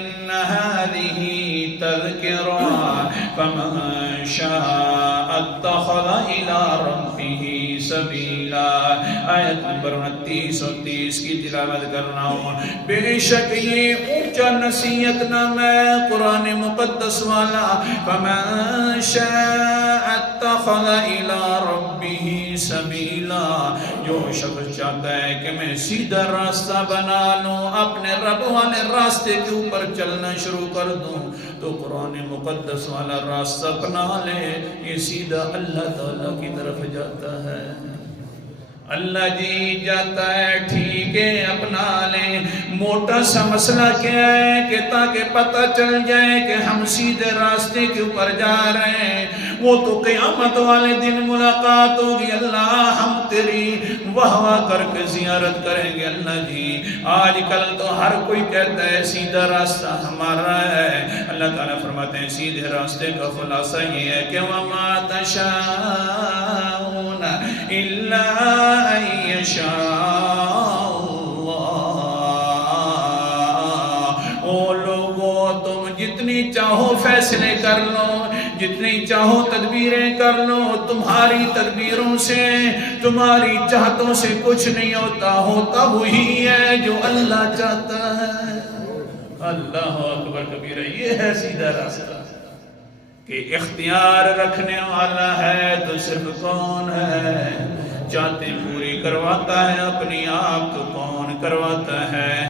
إن هذه تذكرة فمن شاء اتخذ إلى ربه سبيلا. آیت نمبر 29 اور 30 کی تلاوت کرنا ہوں. بے شک یہ اونچا نصیحت نامہ ہے قرآن مقدس والا. فمن شاء اتخذ إلى ربه سبیلا. جو شخص چاہتا ہے کہ میں سیدھا راستہ بنا لوں, اپنے رب والے راستے کے اوپر چلنا شروع کر دوں, تو قرآن مقدس والا راستہ اپنا لے. یہ سیدھا اللہ تعالیٰ کی طرف جاتا ہے. اللہ جی جاتا ہے, ٹھیک ہے اپنا لیں. موٹا سا مسئلہ کیا ہے کہ تاکہ پتہ چل جائے کہ ہم سیدھے راستے کے اوپر جا رہے ہیں. وہ تو قیامت والے دن ملاقات ہوگی. اللہ ہم تیری واہ واہ کر کے زیارت کریں گے. اللہ جی آج کل تو ہر کوئی کہتا ہے سیدھا راستہ ہمارا ہے. اللہ تعالیٰ فرماتے ہیں سیدھے راستے کا خلاصہ یہ ہے کہ وَمَا تَشَاءُونَ إِلَّا أَن يَشَاءَ اللَّهُ. او لوگو تم جتنی چاہو فیصلے کر لو, جتنی چاہو تدبیریں کر لو, تمہاری تدبیروں سے تمہاری چاہتوں سے کچھ نہیں ہوتا. ہوتا وہی ہے جو اللہ چاہتا ہے. اللہ اکبر کبیرہ. یہ ہے سیدھا راستہ کہ اختیار رکھنے والا ہے تو صرف کون ہے؟ چاہتے پوری کرواتا ہے اپنی آپ تو کون کرواتا ہے؟